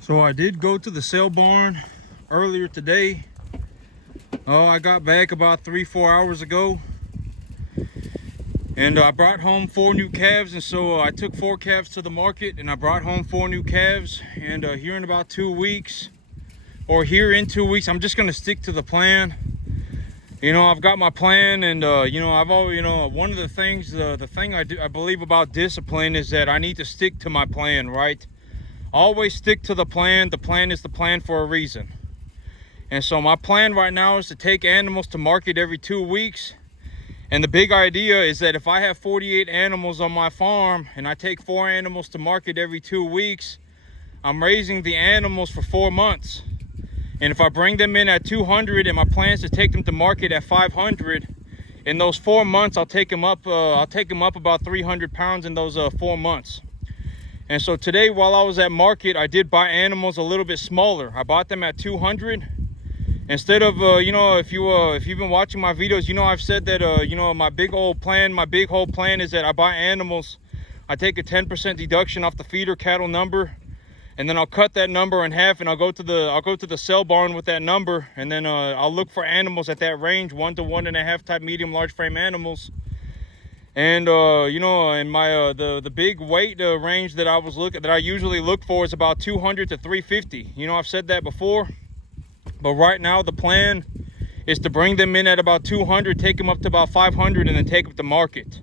So I did go to the sale barn earlier today. I got back about 3-4 hours ago, and I brought home 4 new calves. And so I took 4 calves to the market and I brought home 4 new calves. And here in about 2 weeks, or here in 2 weeks, I'm just gonna stick to the plan. I've got my plan, and I've always, one of the things, the thing I believe about discipline is that I need to stick to my plan, right? Always stick to the plan. The plan is the plan for a reason. And so my plan right now is to take animals to market every 2 weeks. And the big idea is that if I have 48 animals on my farm and I take 4 animals to market every 2 weeks, I'm raising the animals for 4 months. And if I bring them in at 200 and my plan is to take them to market at 500, in those 4 months I'll take them up about 300 pounds in those 4 months. And so today, while I was at market, I did buy animals a little bit smaller. I bought them at 200. Instead of, if you've been watching my videos, I've said that, my big whole plan is that I buy animals. I take a 10% deduction off the feeder cattle number, and then I'll cut that number in half, and I'll go to the sale barn with that number, and then I'll look for animals at that range, 1 to 1.5 type medium large frame animals. And and my the big weight range that I usually look for is about 200 to 350. I've said that before, but right now the plan is to bring them in at about 200, take them up to about 500, and then take them to market.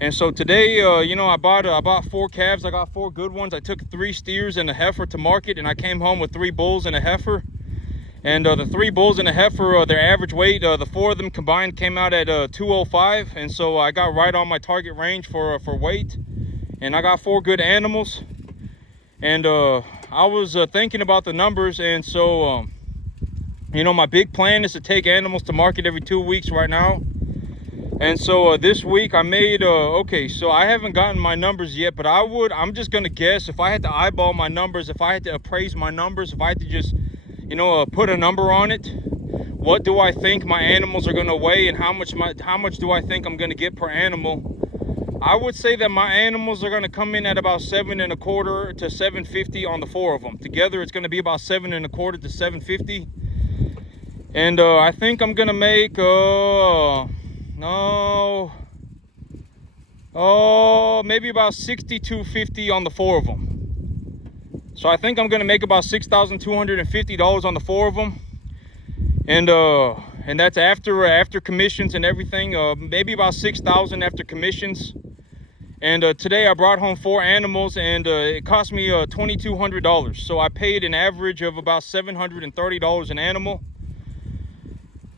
And so today, I bought 4 calves. I got 4 good ones. I took 3 steers and a heifer to market, and I came home with 3 bulls and a heifer. And the 3 bulls and a heifer, their average weight, the 4 of them combined came out at 205. And so I got right on my target range for weight. And I got 4 good animals. And I was thinking about the numbers. And so, my big plan is to take animals to market every 2 weeks right now. And so this week I made, okay, so I haven't gotten my numbers yet, but I'm just going to guess. If I had to eyeball my numbers, if I had to appraise my numbers, if I had to just put a number on it, what do I think my animals are going to weigh, and how much do I think I'm going to get per animal? I would say that my animals are going to come in at about 7.25 to 750 on the 4 of them. Together it's going to be about 7.25 to 750. And I think I'm going to make maybe about 6,250 on the 4 of them. So I think I'm going to make about $6,250 on the 4 of them. And that's after commissions and everything, maybe about 6,000 after commissions. And today I brought home 4 animals, and it cost me $2,200. So I paid an average of about $730 an animal.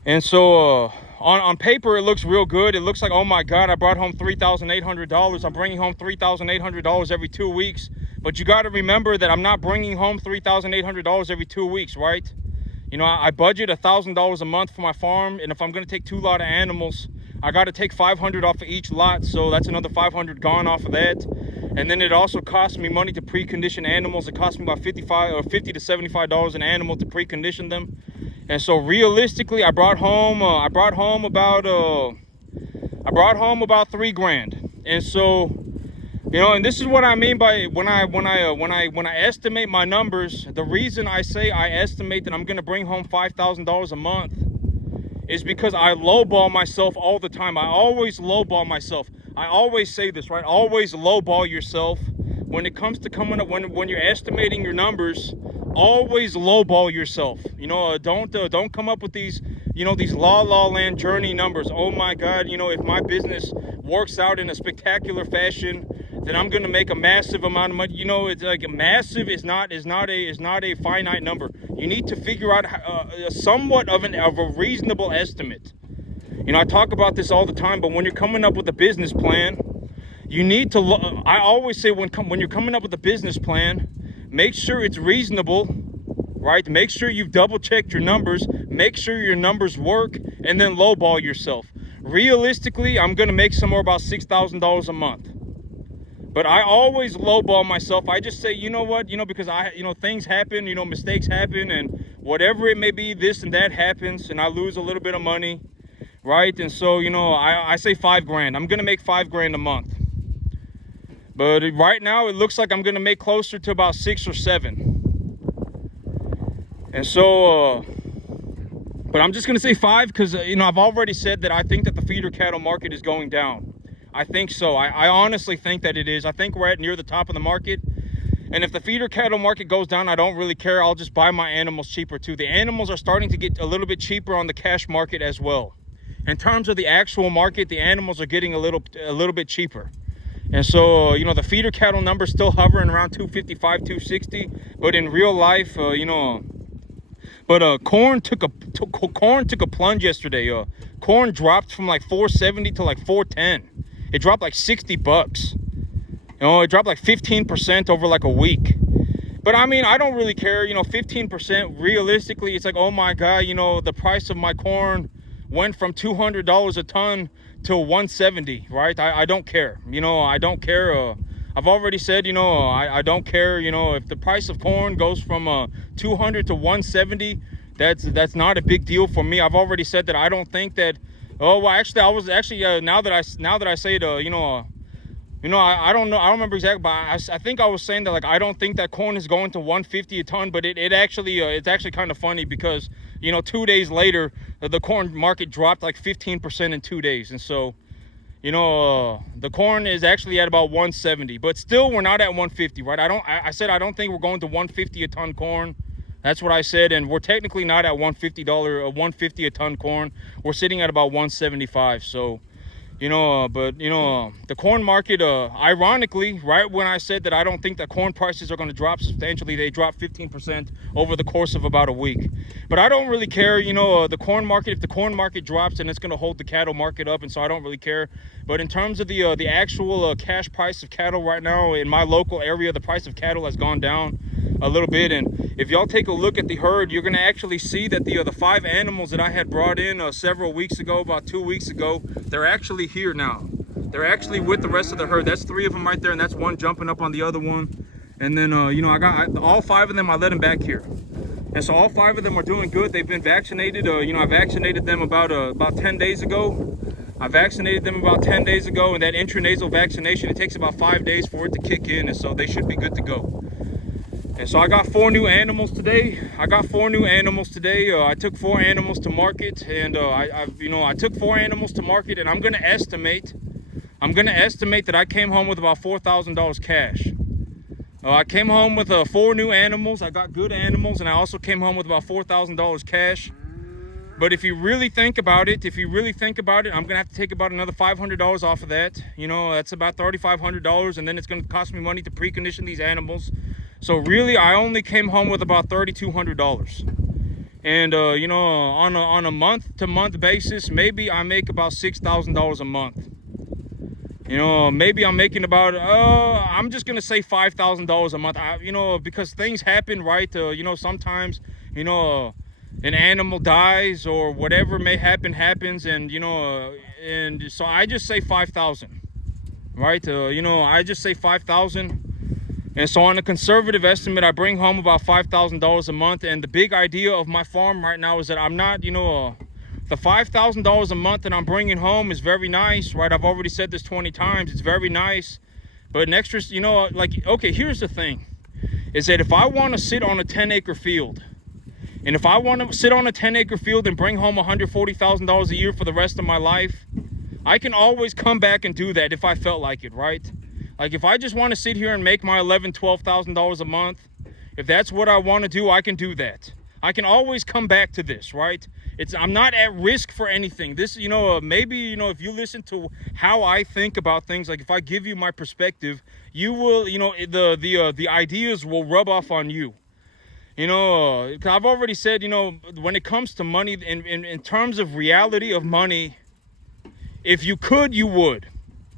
And so on paper it looks real good. It looks like, oh my God, I brought home $3,800. I'm bringing home $3,800 every 2 weeks. But you got to remember that I'm not bringing home $3,800 every 2 weeks, right? I budget $1,000 a month for my farm, and if I'm going to take 2 lots of animals, I got to take $500 off of each lot, so that's another $500 gone off of that. And then it also costs me money to precondition animals. It costs me about $50 to $75 an animal to precondition them. And so realistically, I brought home about $3 grand. And so, and this is what I mean by when I estimate my numbers. The reason I say I estimate that I'm going to bring home $5,000 a month is because I lowball myself all the time. I always lowball myself. I always say this, right? Always lowball yourself when it comes to coming up, when you're estimating your numbers. Always lowball yourself. Don't come up with these these la land journey numbers. Oh my God, if my business works out in a spectacular fashion, then I'm going to make a massive amount of money. It's like massive is not a finite number. You need to figure out somewhat of a reasonable estimate. I talk about this all the time, but when you're coming up with a business plan, you need to I always say when you're coming up with a business plan, make sure it's reasonable, right? Make sure you've double checked your numbers, make sure your numbers work, and then lowball yourself. Realistically, I'm going to make somewhere about $6,000 a month. But I always lowball myself. I just say, you know what, because things happen, mistakes happen, and whatever it may be, this and that happens, and I lose a little bit of money, right? And so, I say $5 grand. I'm going to make $5 grand a month. But right now, it looks like I'm going to make closer to about 6 or 7. And so, but I'm just going to say 5 because, I've already said that I think that the feeder cattle market is going down. I think so. I honestly think that it is. I think we're at near the top of the market. And if the feeder cattle market goes down, I don't really care. I'll just buy my animals cheaper too. The animals are starting to get a little bit cheaper on the cash market as well. In terms of the actual market, the animals are getting a little bit cheaper. And so, the feeder cattle number is still hovering around 255, 260. But in real life, corn took a plunge yesterday. Corn dropped from like 470 to like 410. It dropped like 60 bucks. It dropped like 15% over like a week. But I mean, I don't really care. 15% realistically, it's like, oh my God, the price of my corn went from $200 a ton to 170, right? I don't care. I don't care. I've already said, I don't care. If the price of corn goes from 200 to 170, that's not a big deal for me. I've already said that I don't think that. Oh well, actually, now that I say it, I don't know. I don't remember exactly, but I think I was saying that, like, I don't think that corn is going to 150 a ton, but it's actually kind of funny because, 2 days later, the corn market dropped like 15% in 2 days. And so, the corn is actually at about 170, but still we're not at 150, right? I said, I don't think we're going to 150 a ton corn. That's what I said. And we're technically not at $150 a ton corn. We're sitting at about 175. So, the corn market, ironically, right when I said that I don't think that corn prices are going to drop substantially, they dropped 15% over the course of about a week. But I don't really care, the corn market, if the corn market drops, then it's going to hold the cattle market up, and so I don't really care. But in terms of the actual cash price of cattle right now in my local area, the price of cattle has gone down a little bit. And if y'all take a look at the herd, you're going to actually see that the 5 animals that I had brought in several weeks ago, about 2 weeks ago, they're actually here now. They're actually with the rest of the herd. That's 3 of them right there, and that's one jumping up on the other one. And then I got all 5 of them. I let them back here, and so all 5 of them are doing good. They've been vaccinated. I vaccinated them about 10 days ago. I vaccinated them about 10 days ago, and that intranasal vaccination, it takes about 5 days for it to kick in, and so they should be good to go. And so I got 4 new animals today. I took 4 animals to market, and I took 4 animals to market, and I'm gonna estimate that I came home with about $4,000 cash. I came home with 4 new animals. I got good animals, and I also came home with about $4,000 cash. But if you really think about it, I'm gonna have to take about another $500 off of that. That's about $3,500, and then it's gonna cost me money to precondition these animals. So really, I only came home with about $3,200. And on a month-to-month basis, maybe I make about $6,000 a month. Maybe I'm making about I'm just gonna say $5,000 a month. Because things happen, right? Sometimes an animal dies or whatever may happens, and and so I just say 5,000, right? I just say 5,000. And so on a conservative estimate, I bring home about $5,000 a month. And the big idea of my farm right now is that I'm not, the $5,000 a month that I'm bringing home is very nice, right? I've already said this 20 times. It's very nice. But an extra, okay, here's the thing, is that if I want to sit on a 10-acre field, and if I want to sit on a 10-acre field and bring home $140,000 a year for the rest of my life, I can always come back and do that if I felt like it, right? Like, if I just want to sit here and make my $11,000, $12,000 a month, if that's what I want to do, I can do that. I can always come back to this, right? I'm not at risk for anything. This, maybe, if you listen to how I think about things, like if I give you my perspective, you will, the ideas will rub off on you. I've already said, when it comes to money, in terms of reality of money, if you could, you would.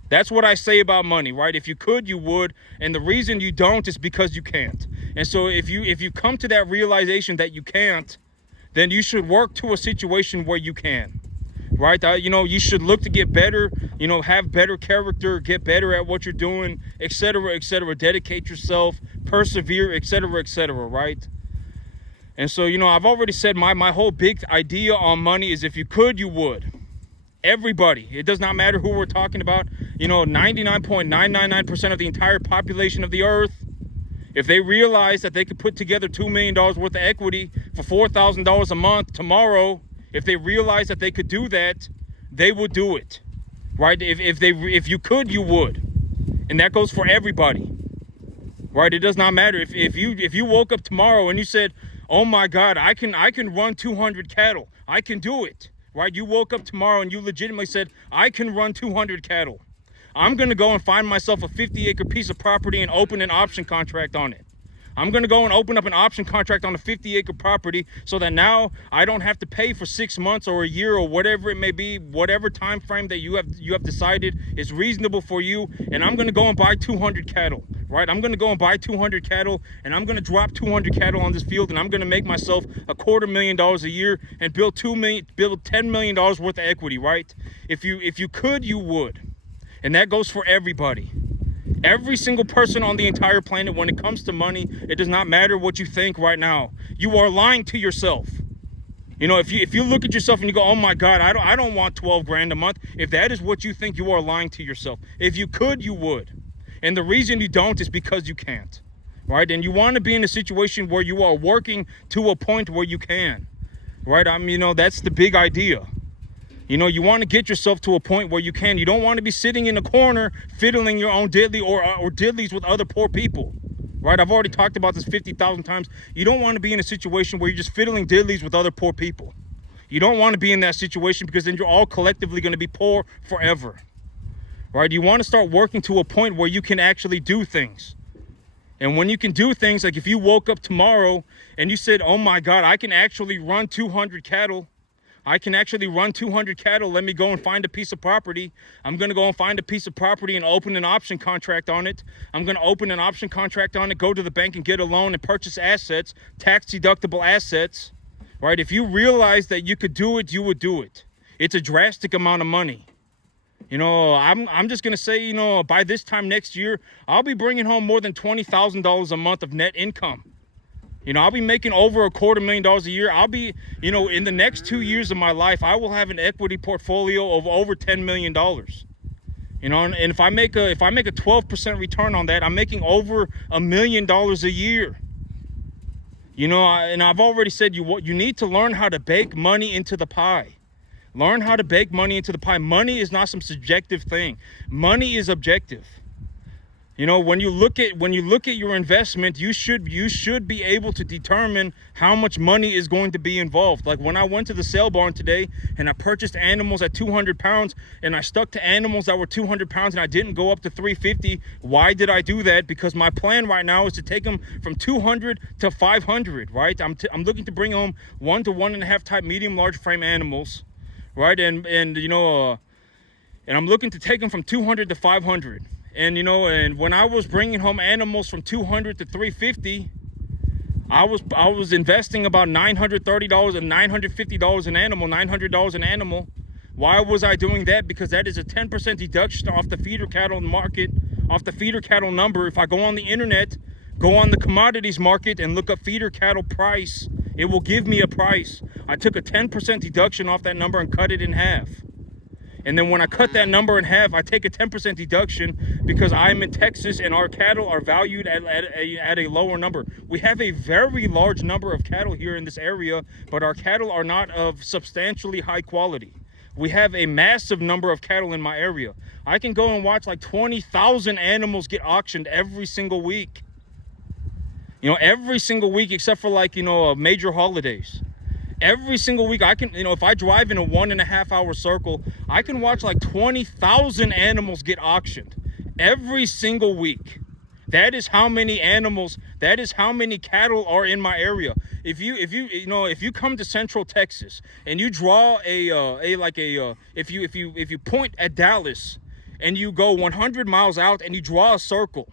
That's what I say about money, right? If you could, you would. And the reason you don't is because you can't. And so if you come to that realization that you can't, then you should work to a situation where you can, right? You should look to get better, have better character, get better at what you're doing, etc., etc. Dedicate yourself, persevere, etc., etc., right? And so, I've already said my whole big idea on money is if you could, you would. Everybody, it does not matter who we're talking about, 99.999% of the entire population of the earth, If they realize that they could put together $2 million worth of equity for $4,000 a month tomorrow, if they realize that they could do that, they would do it, right? If you could, you would. And that goes for everybody, right? It does not matter. If you woke up tomorrow and you said, oh my God, I can run 200 cattle. I can do it, right? You woke up tomorrow and you legitimately said, I can run 200 cattle. I'm going to go and find myself a 50-acre piece of property and open an option contract on it. I'm going to go and open up an option contract on a 50-acre property so that now I don't have to pay for 6 months or a year or whatever it may be, whatever time frame that you have decided is reasonable for you. And I'm going to go and buy 200 cattle, right? I'm going to go and buy 200 cattle, and I'm going to drop 200 cattle on this field, and I'm going to make myself $250,000 a year and build $10 million worth of equity, right? If you could, you would. And that goes for everybody. Every single person on the entire planet, when it comes to money, it does not matter what you think right now. You are lying to yourself. You know, if you look at yourself and you go, oh my God, I don't want 12 grand a month. If that is what you think, you are lying to yourself. If you could, you would. And the reason you don't is because you can't, right? And you want to be in a situation where you are working to a point where you can, right? I mean, you know, that's the big idea. You know, you want to get yourself to a point where you can. You don't want to be sitting in a corner fiddling your own diddly or diddlies with other poor people, right? I've already talked about this 50,000 times. You don't want to be in a situation where you're just fiddling diddlies with other poor people. You don't want to be in that situation, because then you're all collectively going to be poor forever, right? You want to start working to a point where you can actually do things. And when you can do things, like if you woke up tomorrow and you said, oh my God, I can actually run 200 cattle. I can actually run 200 cattle. Let me go and find a piece of property. I'm going to go and find a piece of property and open an option contract on it. I'm going to open an option contract on it, go to the bank and get a loan and purchase assets, tax deductible assets, right? If you realize that you could do it, you would do it. It's a drastic amount of money. You know, I'm just going to say, you know, by this time next year, I'll be bringing home more than $20,000 a month of net income. You know, I'll be making over $250,000 a year. I'll be, you know, in the next 2 years of my life, I will have an equity portfolio of over $10 million. You know, and if I make a 12% return on that, I'm making over $1 million a year. You know, and I've already said you need to learn how to bake money into the pie. Learn how to bake money into the pie. Money is not some subjective thing. Money is objective. You know, when you look at your investment, you should be able to determine how much money is going to be involved. Like when I went to the sale barn today and I purchased animals at 200 pounds and I stuck to animals that were 200 pounds and I didn't go up to 350. Why did I do that? Because my plan right now is to take them from 200 to 500, right? I'm looking to bring home 1 to 1.5 type medium large frame animals, right? And you know, and I'm looking to take them from 200 to 500. And, you know, and when I was bringing home animals from 200 to 350, I was investing about $930 and $950 an animal, $900 an animal. Why was I doing that? Because that is a 10% deduction off the feeder cattle market, off the feeder cattle number. If I go on the internet, go on the commodities market and look up feeder cattle price, it will give me a price. I took a 10% deduction off that number and cut it in half. And then when I cut that number in half, I take a 10% deduction because I'm in Texas and our cattle are valued at a lower number. We have a very large number of cattle here in this area, but our cattle are not of substantially high quality. We have a massive number of cattle in my area. I can go and watch like 20,000 animals get auctioned every single week. You know, every single week except for like, you know, major holidays. Every single week I can, you know, if I drive in a 1.5 hour circle, I can watch like 20,000 animals get auctioned every single week. That is how many animals, that is how many cattle are in my area. If you come to Central Texas and you draw if you point at Dallas and you go 100 miles out and you draw a circle,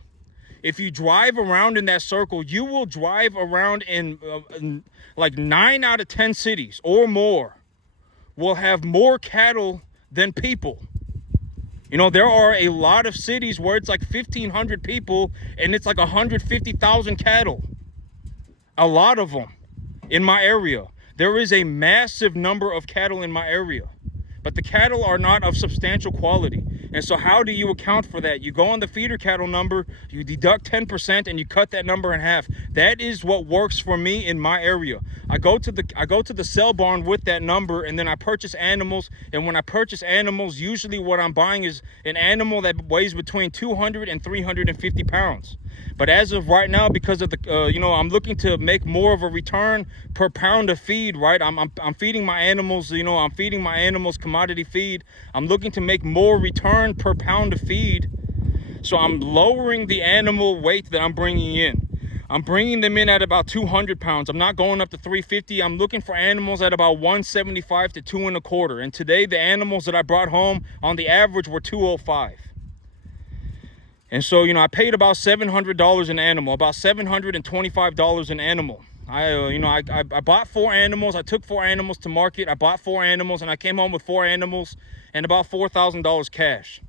if you drive around in that circle, you will drive around in like 9 out of 10 cities or more will have more cattle than people. You know, there are a lot of cities where it's like 1,500 people and it's like 150,000 cattle. A lot of them in my area. There is a massive number of cattle in my area, but the cattle are not of substantial quality. And so how do you account for that? You go on the feeder cattle number, you deduct 10%, and you cut that number in half. That is what works for me in my area. I go to the sell barn with that number, and then I purchase animals. And when I purchase animals, usually what I'm buying is an animal that weighs between 200 and 350 pounds. But as of right now, because of the, I'm looking to make more of a return per pound of feed, right? I'm feeding my animals, I'm feeding my animals commodity feed. I'm looking to make more return per pound of feed. So I'm lowering the animal weight that I'm bringing in. I'm bringing them in at about 200 pounds. I'm not going up to 350. I'm looking for animals at about 175 to 2.25. And today, the animals that I brought home on the average were 205. And so, I paid about $700 an animal, about $725 an animal. I bought 4 animals. I took 4 animals to market. I bought 4 animals, and I came home with 4 animals and about $4,000 cash.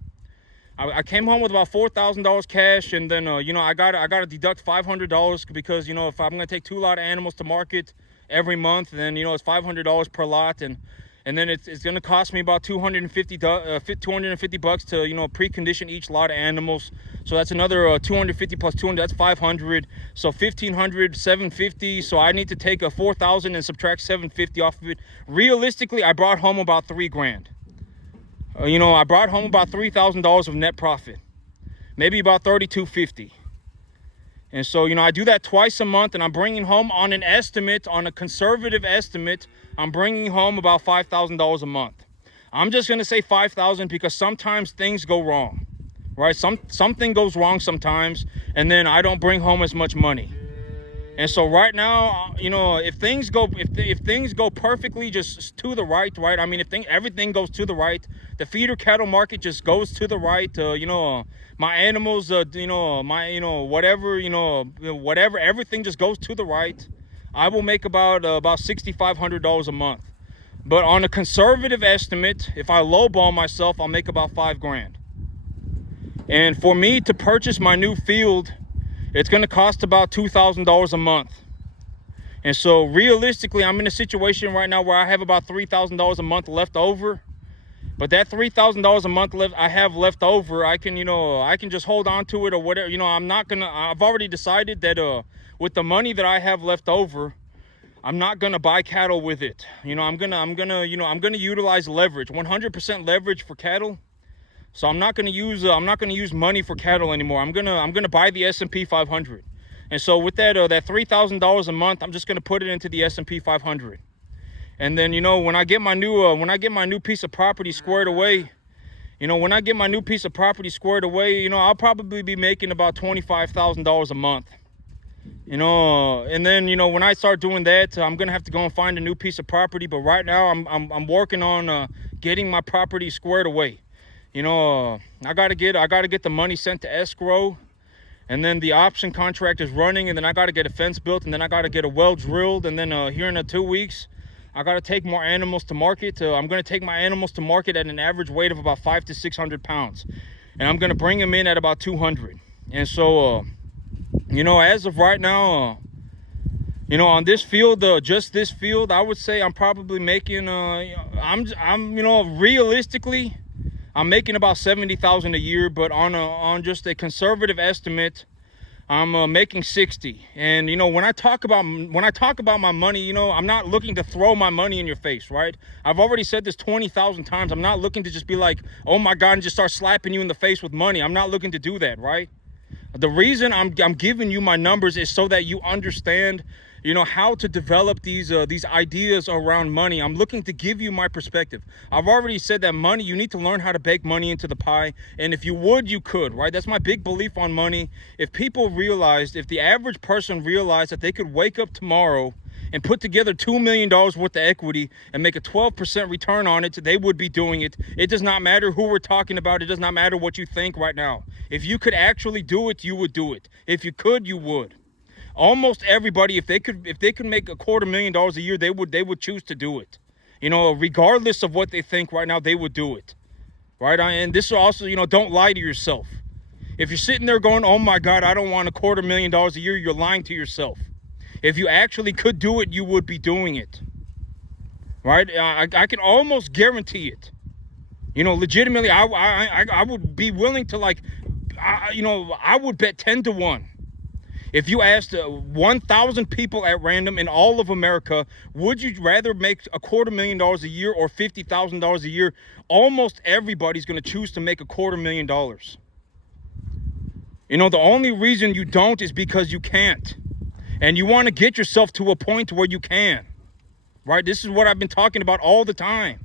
I came home with about $4,000 cash, and then, I got to deduct $500 because, if I'm going to take 2 lot of animals to market every month, then, it's $500 per lot, and then it's going to cost me about $250 bucks to, precondition each lot of animals. So that's another 250 plus 200, that's 500. So 1,500, 750. So I need to take a 4,000 and subtract 750 off of it. Realistically, I brought home about $3,000. I brought home about $3,000 of net profit, maybe about $3,250. And so, I do that twice a month, and I'm bringing home on a conservative estimate, I'm bringing home about $5,000 a month. I'm just going to say 5,000 because sometimes things go wrong, right? Something goes wrong sometimes, and then I don't bring home as much money. And so right now, if things go perfectly just to the right, I mean, everything goes to the right, the feeder cattle market just goes to the right, my animals, whatever, everything just goes to the right, I will make about $6,500 a month. But on a conservative estimate, if I lowball myself, I'll make about $5,000. And for me to purchase my new field, it's going to cost about $2,000 a month. And so realistically, I'm in a situation right now where I have about $3,000 a month left over. But that $3,000 a month I have left over, I can just hold on to it or whatever. I've already decided that with the money that I have left over, I'm not going to buy cattle with it. I'm going to utilize leverage, 100% leverage for cattle. So I'm not going to use money for cattle anymore. I'm going to buy the S&P 500. And so with that $3,000 a month, I'm just going to put it into the S&P 500. And then, when I get my new piece of property squared away, I'll probably be making about $25,000 a month. And then, when I start doing that, I'm going to have to go and find a new piece of property. But right now I'm working on getting my property squared away. I gotta get the money sent to escrow, and then the option contract is running, and then I gotta get a fence built, and then I gotta get a well drilled, and then here in 2 weeks, I gotta take more animals to market. I'm gonna take my animals to market at an average weight of about 500 to 600 pounds, and I'm gonna bring them in at about 200. And so, as of right now, on this field, just this field, I would say I'm probably making, realistically, I'm making about $70,000 a year, but on just a conservative estimate, I'm making 60. And when I talk about my money, I'm not looking to throw my money in your face, right? I've already said this 20,000 times. I'm not looking to just be like, oh my God, and just start slapping you in the face with money. I'm not looking to do that, right? The reason I'm giving you my numbers is so that you understand how to develop these ideas around money. I'm looking to give you my perspective. I've already said that money, you need to learn how to bake money into the pie. And if you would, you could, right? That's my big belief on money. If the average person realized that they could wake up tomorrow and put together $2 million worth of equity and make a 12% return on it, they would be doing it. It does not matter who we're talking about. It does not matter what you think right now. If you could actually do it, you would do it. If you could, you would. Almost everybody, if they could make $250,000 a year, they would choose to do it. Regardless of what they think right now, they would do it. Right? And this is also, don't lie to yourself. If you're sitting there going, oh my God, I don't want $250,000 a year, you're lying to yourself. If you actually could do it, you would be doing it. Right? I can almost guarantee it. Legitimately, I would be willing to, like, I would bet 10 to 1. If you asked 1,000 people at random in all of America, would you rather make $250,000 a year or $50,000 a year? Almost everybody's going to choose to make $250,000. The only reason you don't is because you can't. And you want to get yourself to a point where you can, right? This is what I've been talking about all the time.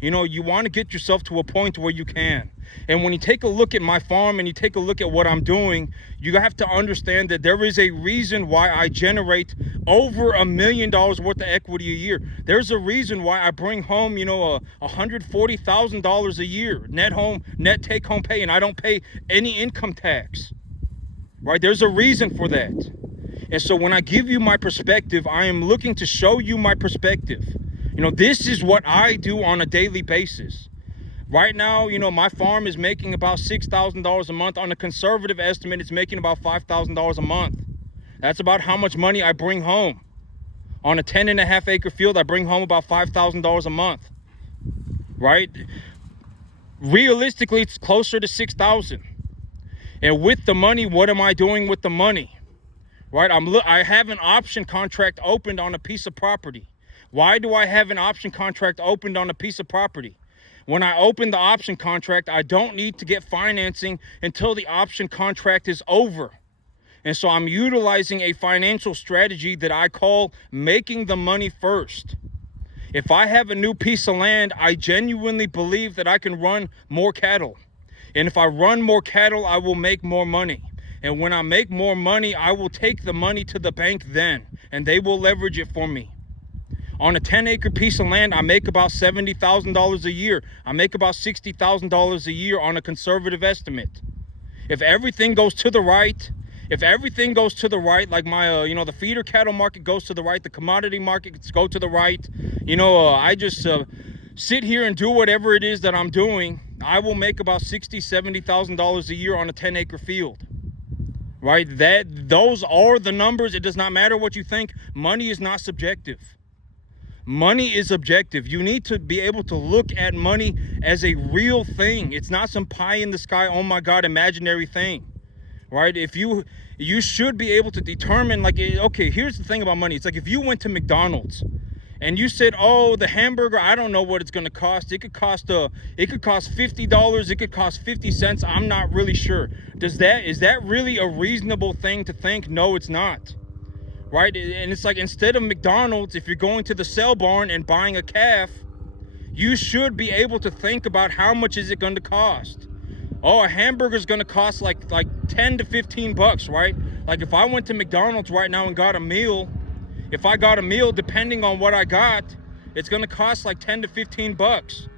You want to get yourself to a point where you can. And when you take a look at my farm and you take a look at what I'm doing, you have to understand that there is a reason why I generate over $1 million worth of equity a year. There's a reason why I bring home, $140,000 a year net take home pay, and I don't pay any income tax, right? There's a reason for that. And so when I give you my perspective, I am looking to show you my perspective. This is what I do on a daily basis. Right now, my farm is making about $6,000 a month. On a conservative estimate, it's making about $5,000 a month. That's about how much money I bring home. On a 10.5 acre field, I bring home about $5,000 a month, right? Realistically, it's closer to 6,000. And with the money, what am I doing with the money? Right? I have an option contract opened on a piece of property. Why do I have an option contract opened on a piece of property? When I open the option contract, I don't need to get financing until the option contract is over. And so I'm utilizing a financial strategy that I call making the money first. If I have a new piece of land, I genuinely believe that I can run more cattle. And if I run more cattle, I will make more money. And when I make more money, I will take the money to the bank then, and they will leverage it for me. On a 10-acre piece of land, I make about $70,000 a year. I make about $60,000 a year on a conservative estimate. If everything goes to the right, like my, the feeder cattle market goes to the right, the commodity markets go to the right, I just sit here and do whatever it is that I'm doing, I will make about $60,000, $70,000 a year on a 10-acre field. Right? Those are the numbers. It does not matter what you think. Money is not subjective. Money is objective. You need to be able to look at money as a real thing. It's not some pie in the sky, oh my God, imaginary thing, right? You should be able to determine, like, okay, here's the thing about money. It's like if you went to McDonald's and you said, oh, the hamburger, I don't know what it's going to cost. It could cost $50. It could cost 50 cents. I'm not really sure. Is that really a reasonable thing to think? No, it's not. Right? And it's like, instead of McDonald's, if you're going to the sale barn and buying a calf, you should be able to think about how much is it going to cost. Oh, a hamburger is going to cost like 10 to 15 bucks, right? Like if I went to McDonald's right now and got a meal, if I got a meal, depending on what I got, it's going to cost like 10 to 15 bucks,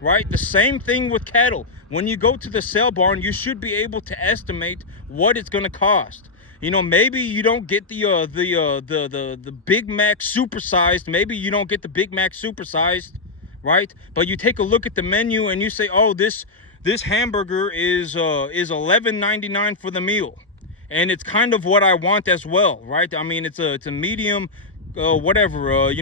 right? The same thing with cattle. When you go to the sale barn, you should be able to estimate what it's going to cost. Maybe you don't get the Big Mac supersized. Maybe you don't get the Big Mac supersized, right? But you take a look at the menu and you say, oh, this hamburger is $11.99 for the meal, and it's kind of what I want as well, right? I mean, it's a medium, whatever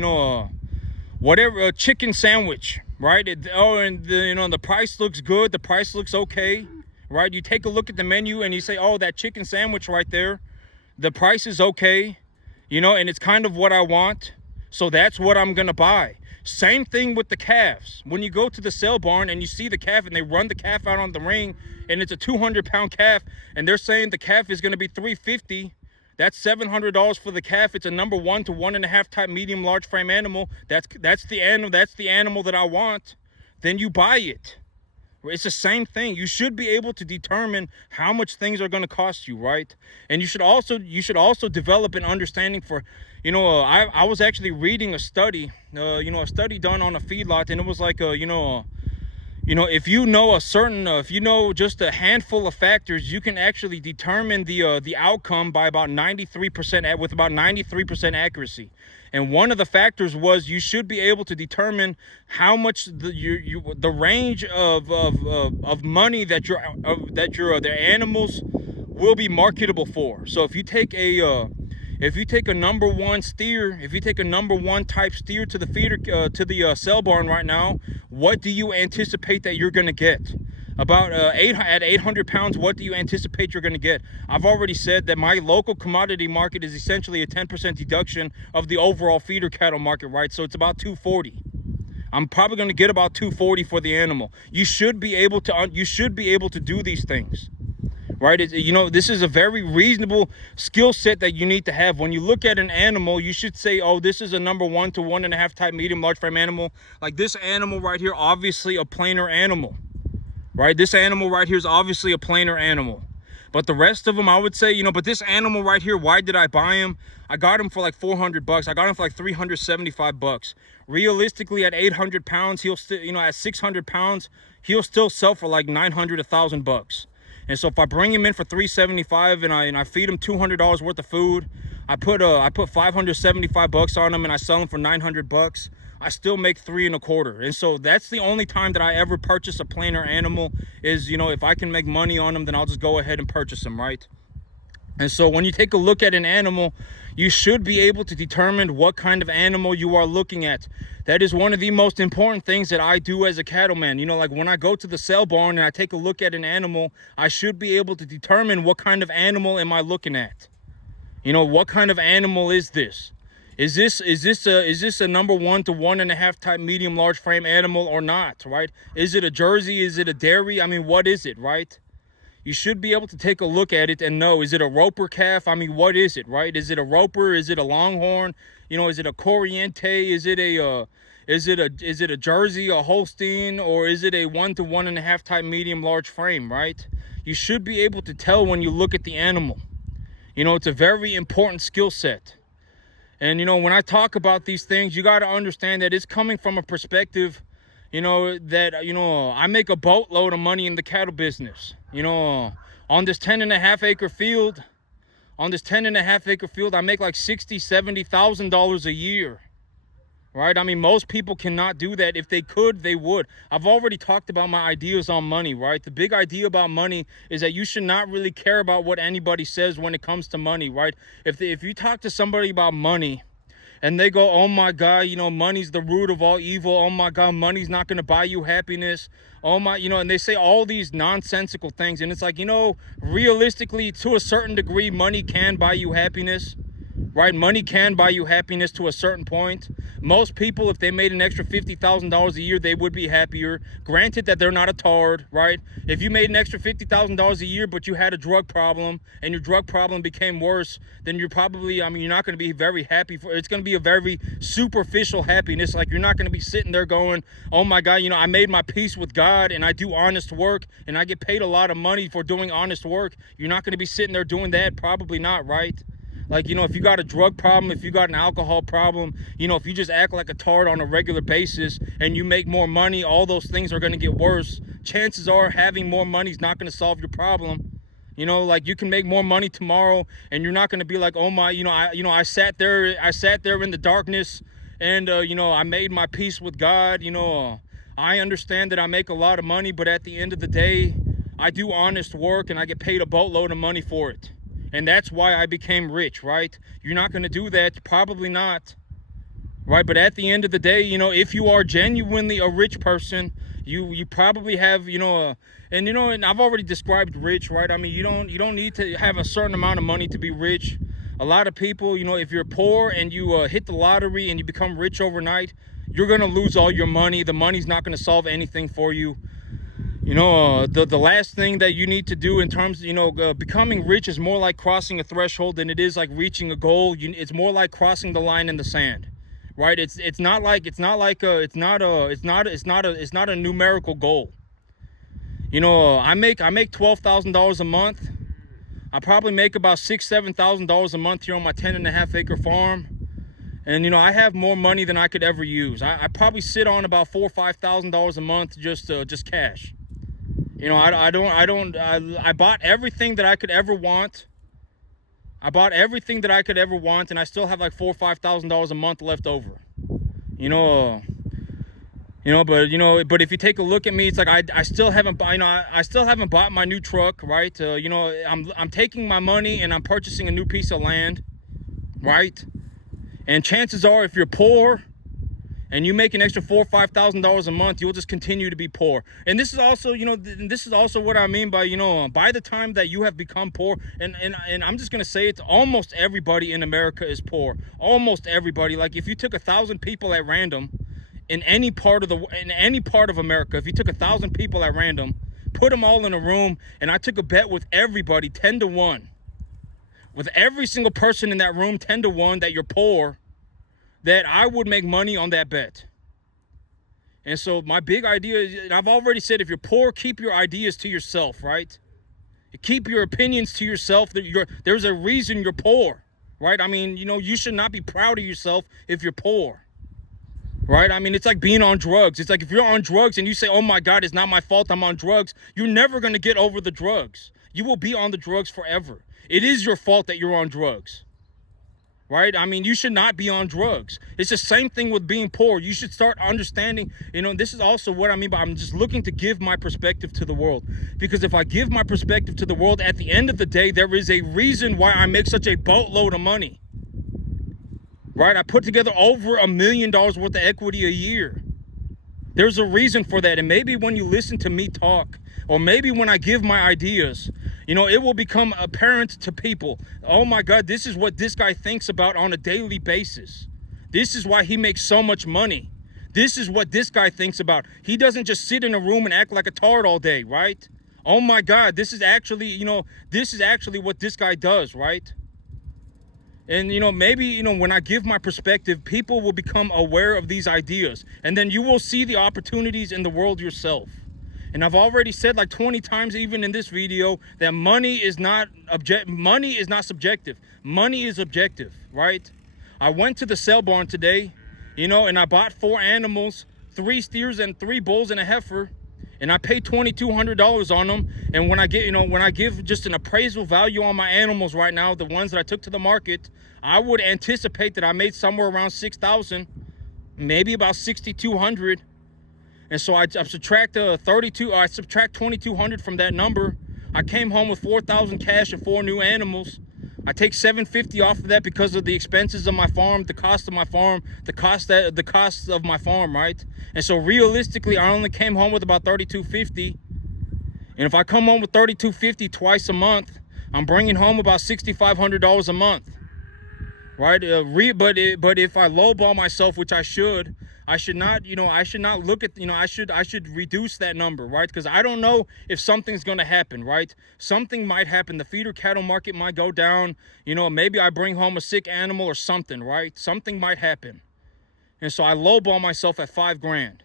chicken sandwich, right? And the price looks good. The price looks okay, right? You take a look at the menu and you say, oh, that chicken sandwich right there, the price is okay, and it's kind of what I want. So that's what I'm going to buy. Same thing with the calves. When you go to the sale barn and you see the calf and they run the calf out on the ring and it's a 200-pound calf and they're saying the calf is going to be $350, that's $700 for the calf. It's a number 1 to 1.5 type medium large frame animal. That's the animal that I want. Then you buy it. It's the same thing. You should be able to determine how much things are going to cost you, right? And you should also develop an understanding for, I was actually reading a study, a study done on a feedlot, and it was like, if you know just a handful of factors, you can actually determine the outcome by about 93% with about 93% accuracy. And one of the factors was you should be able to determine how much the range of money that your their animals will be marketable for. So if you take If you take a number one steer, if you take a number one type steer to the feeder, to the sale barn right now, what do you anticipate that you're going to get? About at 800 pounds, what do you anticipate you're going to get? I've already said that my local commodity market is essentially a 10% deduction of the overall feeder cattle market, right? So it's about 240. I'm probably going to get about 240 for the animal. You should be able to do these things, right? You know, this is a very reasonable skill set that you need to have. When you look at an animal, you should say, oh, this is a number 1 to 1.5 type medium large frame animal. Like this animal right here, obviously a plainer animal, right? This animal right here is obviously a plainer animal. But the rest of them, I would say, you know, but this animal right here, why did I buy him? I got him for like 400 bucks. I got him for like 375 bucks. Realistically, at 800 pounds, he'll still, you know, at 600 pounds, he'll still sell for like 900, 1,000 bucks. And so if I bring him in for 375 and I feed him $200 worth of food, I put 575 bucks on him and I sell him for 900 bucks, I still make 3 1/4. And so that's the only time that I ever purchase a plainer animal is, you know, if I can make money on them, then I'll just go ahead and purchase them, right? And so when you take a look at an animal, you should be able to determine what kind of animal you are looking at. That is one of the most important things that I do as a cattleman. You know, like when I go to the sale barn and I take a look at an animal, I should be able to determine what kind of animal am I looking at. You know, what kind of animal is this? Is this a number 1 to 1.5 type medium large frame animal or not, right? Is it a Jersey? Is it a dairy? I mean, what is it, right? You should be able to take a look at it and know, is it a Roper calf? I mean, what is it, right? Is it a Roper? Is it a Longhorn? You know, is it a Corriente? Is it a Jersey, a Holstein, or is it a 1 to 1.5 type medium large frame, right? You should be able to tell when you look at the animal. You know, it's a very important skill set. And, you know, when I talk about these things, you got to understand that it's coming from a perspective, you know, that, you know, I make a boatload of money in the cattle business. You know, on this 10.5 acre field, I make like $60,000, $70,000 a year, right? I mean, most people cannot do that. If they could, they would. I've already talked about my ideas on money, right? The big idea about money is that you should not really care about what anybody says when it comes to money, right? If you talk to somebody about money and they go, oh my God, you know, money's the root of all evil. Oh my God, money's not going to buy you happiness. Oh my, you know, and they say all these nonsensical things. And it's like, you know, realistically, to a certain degree, money can buy you happiness, right? Money can buy you happiness to a certain point. Most people, if they made an extra $50,000 a year, they would be happier. Granted that they're not a tard, right? If you made an extra $50,000 a year, but you had a drug problem and your drug problem became worse, then you're probably, I mean, you're not going to be very happy. It's going to be a very superficial happiness. Like you're not going to be sitting there going, oh my God, you know, I made my peace with God and I do honest work and I get paid a lot of money for doing honest work. You're not going to be sitting there doing that. Probably not, right? Like, you know, if you got a drug problem, if you got an alcohol problem, you know, if you just act like a tard on a regular basis and you make more money, all those things are going to get worse. Chances are having more money is not going to solve your problem. You know, like you can make more money tomorrow and you're not going to be like, oh my, I sat there in the darkness and, you know, I made my peace with God. You know, I understand that I make a lot of money, but at the end of the day, I do honest work and I get paid a boatload of money for it. And that's why I became rich, right? You're not going to do that. Probably not, right? But at the end of the day, you know, if you are genuinely a rich person, you probably have, you know, and I've already described rich, right? I mean, you don't need to have a certain amount of money to be rich. A lot of people, you know, if you're poor and you hit the lottery and you become rich overnight, you're going to lose all your money. The money's not going to solve anything for you. You know, the last thing that you need to do in terms of, you know, becoming rich is more like crossing a threshold than it is like reaching a goal. It's more like crossing the line in the sand, right? It's not a numerical goal. You know, I make $12,000 a month. I probably make about $6,000-$7,000 a month here on my 10.5 acre farm. And, you know, I have more money than I could ever use. I probably sit on about $4,000 or $5,000 a month, just cash. You know, I bought everything that I could ever want. And I still have like $4,000 or $5,000 a month left over. But if you take a look at me, it's like I still haven't, I still haven't bought my new truck, right? I'm taking my money and I'm purchasing a new piece of land. right? And chances are, if you're poor and you make an extra $4,000 or $5,000 a month, you'll just continue to be poor. And this is also, this is also what I mean by, by the time that you have become poor, and I'm just gonna say it, almost everybody in America is poor. Almost everybody. Like, if you took 1,000 people at random in any part of America, if you took 1,000 people at random, put them all in a room, and I took a bet with everybody 10-1, with every single person in that room 10-1 that you're poor, that I would make money on that bet. And so my big idea is, and I've already said, if you're poor, keep your ideas to yourself, right? Keep your opinions to yourself. There's a reason you're poor, right? I mean, you should not be proud of yourself if you're poor, right? I mean, it's like being on drugs. It's like, if you're on drugs and you say, oh my God, it's not my fault, I'm on drugs, you're never going to get over the drugs. You will be on the drugs forever. It is your fault that you're on drugs. Right? I mean, you should not be on drugs. It's the same thing with being poor. You should start understanding, this is also what I mean by, I'm just looking to give my perspective to the world. Because if I give my perspective to the world, at the end of the day, there is a reason why I make such a boatload of money. Right? I put together over $1 million worth of equity a year. There's a reason for that. And maybe when you listen to me talk, or maybe when I give my ideas, it will become apparent to people. Oh my God, this is what this guy thinks about on a daily basis. This is why he makes so much money. This is what this guy thinks about. He doesn't just sit in a room and act like a tard all day, right? Oh my God, this is actually what this guy does, right? And, maybe, when I give my perspective, people will become aware of these ideas. And then you will see the opportunities in the world yourself. And I've already said like 20 times, even in this video, that money is not subjective. Money is objective, right? I went to the sale barn today, and I bought 4 animals, 3 steers and 3 bulls and a heifer. And I paid $2,200 on them. And when I give just an appraisal value on my animals right now, the ones that I took to the market, I would anticipate that I made somewhere around $6,000, maybe about $6,200. And so I subtract $2,200 from that number. I came home with $4,000 cash and 4 new animals. I take $750 off of that because of the expenses of my farm, the cost of my farm, the cost of my farm, right? And so realistically, I only came home with about $3,250. And if I come home with $3,250 twice a month, I'm bringing home about $6,500 a month, right? But if I lowball myself, which I should not look at, I should reduce that number, right? Because I don't know if something's going to happen, right? Something might happen. The feeder cattle market might go down. Maybe I bring home a sick animal or something, right? Something might happen. And so I lowball myself at $5,000.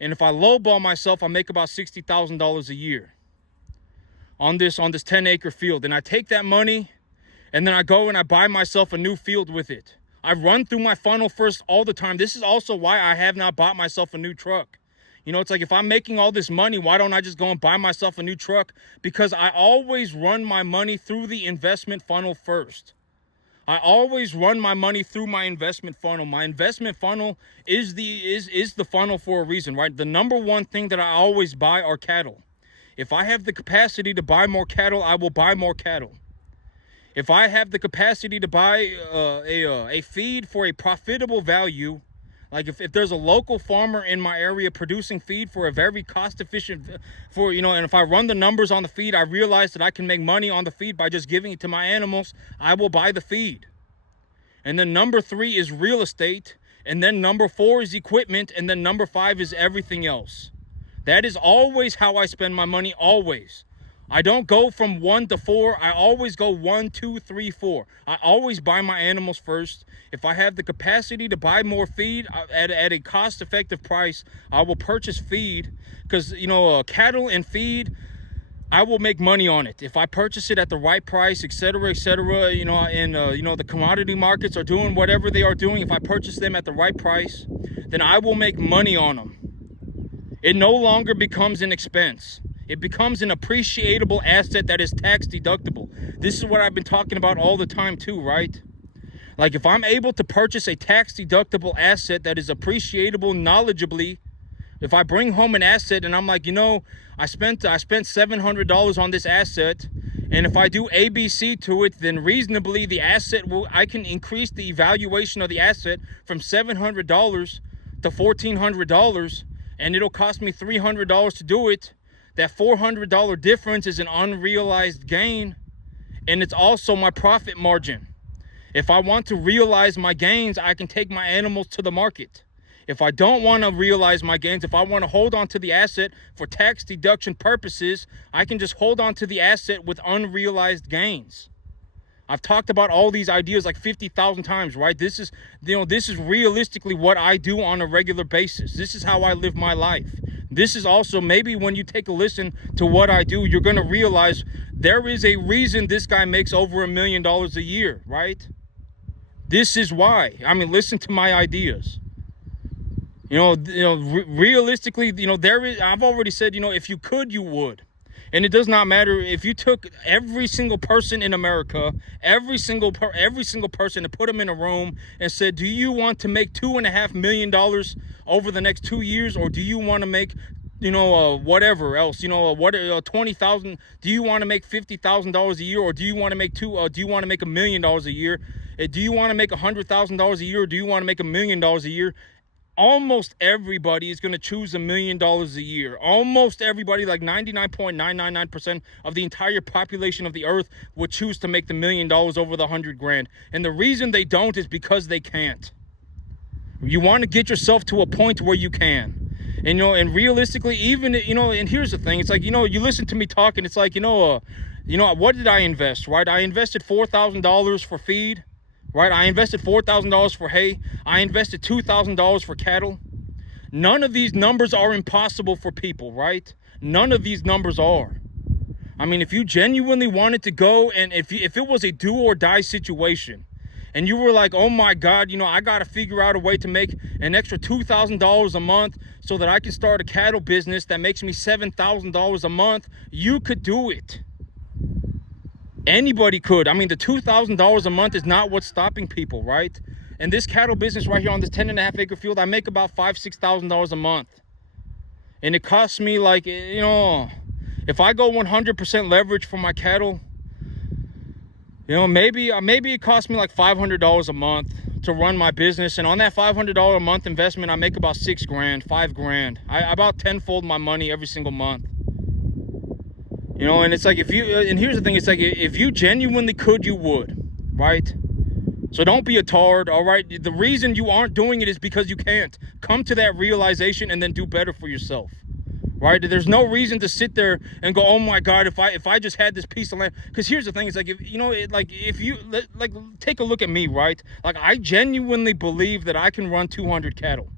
And if I lowball myself, I make about $60,000 a year on this 10-acre field. And I take that money and then I go and I buy myself a new field with it. I run through my funnel first all the time. This is also why I have not bought myself a new truck. It's like, if I'm making all this money, why don't I just go and buy myself a new truck? Because I always run my money through the investment funnel first. I always run my money through my investment funnel. My investment funnel is the funnel for a reason, right? The number one thing that I always buy are cattle. If I have the capacity to buy more cattle, I will buy more cattle. If I have the capacity to buy a feed for a profitable value, like if there's a local farmer in my area producing feed for a very cost efficient, and if I run the numbers on the feed, I realize that I can make money on the feed by just giving it to my animals, I will buy the feed. And then number 3 is real estate. And then number 4 is equipment. And then number 5 is everything else. That is always how I spend my money, always. I don't go from 1 to 4. I always go 1, 2, 3, 4. I always buy my animals first. If I have the capacity to buy more feed at a cost-effective price, I will purchase feed. Because, cattle and feed, I will make money on it. If I purchase it at the right price, etc., etc., and the commodity markets are doing whatever they are doing. If I purchase them at the right price, then I will make money on them. It no longer becomes an expense. It becomes an appreciable asset that is tax deductible. This is what I've been talking about all the time too, right? Like, if I'm able to purchase a tax deductible asset that is appreciable knowledgeably, if I bring home an asset and I'm like, I spent $700 on this asset, And if I do ABC to it, then reasonably I can increase the evaluation of the asset from $700 to $1,400, and it'll cost me $300 to do it. That $400 difference is an unrealized gain, and it's also my profit margin. If I want to realize my gains, I can take my animals to the market. If I don't want to realize my gains, if I want to hold on to the asset for tax deduction purposes, I can just hold on to the asset with unrealized gains. I've talked about all these ideas like 50,000 times, right? This is realistically what I do on a regular basis. This is how I live my life. This is also, maybe when you take a listen to what I do, you're going to realize there is a reason this guy makes over $1 million a year, right? This is why. I mean, listen to my ideas. Realistically, I've already said, if you could, you would. And it does not matter if you took every single person in America, every single person, and put them in a room and said, do you want to make $2.5 million over the next 2 years, or do you want to make, whatever else, 20,000? Do you want to make $50,000 a year, or do you want to make do you want to make $1 million a year? Do you want to make $100,000 a year, or do you want to make $1 million a year? Almost everybody is going to choose $1 million a year. Almost everybody, like 99.999% of the entire population of the earth, would choose to make the $1 million over the 100 grand. And the reason they don't is because they can't. You want to get yourself to a point where you can. And, and realistically, even, and here's the thing. It's like, you listen to me talk, and it's like, what did I invest, right? I invested $4,000 for feed. Right, I invested $4,000 for hay. I invested $2,000 for cattle. None of these numbers are impossible for people, right? None of these numbers are. I mean, if you genuinely wanted to go, and if it was a do or die situation, and you were like, oh my God, I got to figure out a way to make an extra $2,000 a month so that I can start a cattle business that makes me $7,000 a month, you could do it. Anybody could. I mean, the $2,000 a month is not what's stopping people, right? And this cattle business right here on this 10.5 acre field, I make about $5,000-$6,000 a month. And it costs me like, if I go 100% leverage for my cattle, maybe it costs me like $500 a month to run my business. And on that $500 a month investment, I make about $6 grand, $5 grand. I about tenfold my money every single month. And it's like, and here's the thing, it's like, if you genuinely could, you would, right? So don't be a tard, all right? The reason you aren't doing it is because you can't. Come to that realization and then do better for yourself, right? There's no reason to sit there and go, oh my God, if I just had this piece of land. Because here's the thing, it's like, if you take a look at me, right? Like, I genuinely believe that I can run 200 cattle.